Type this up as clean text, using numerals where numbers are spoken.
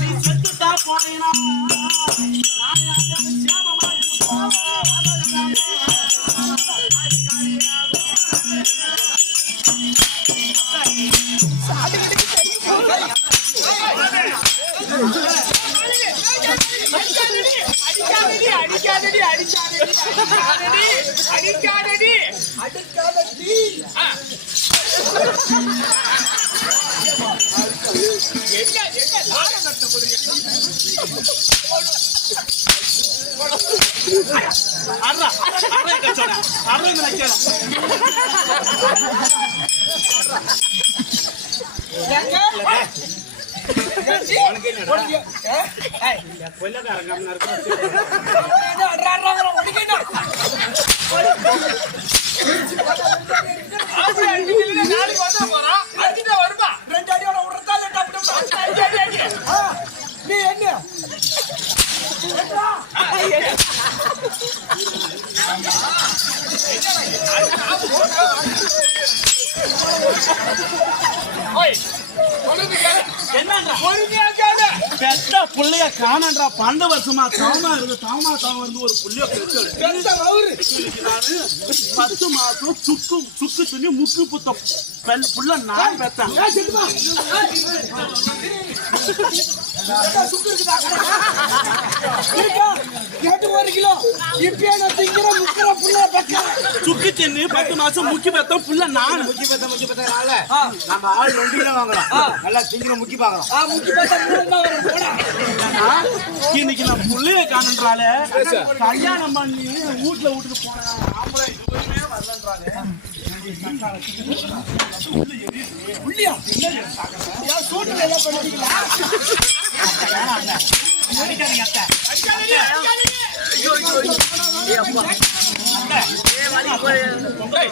நீ செத்துட்டா போனீங்கன்னா பெத்த புள்ளைய காணன்றா 12 வருஷமா தாமா இருந்து ஒரு புள்ளைய பெற்று 10 மாசம் சுக்கு துணி முக்கு புத்த புள்ள நான் பெத்தேன். சுக்கு தின்னு 10 மாசம் முக்கி பெத்தோம் புள்ள நான் முக்கி பெத்தனால நம்ம ஆள் 2 கிலோ வாங்கலாம். நல்லா திங்கிற முக்கி பாக்கலாம். இன்னைக்கு நான் புள்ளைய காணுன்றாலே கல்யாணம் பண்ணி வீட்டுல விட்டுட்டு போனேன். ஆம்பளை இதுவரையுமே வரலன்றாலே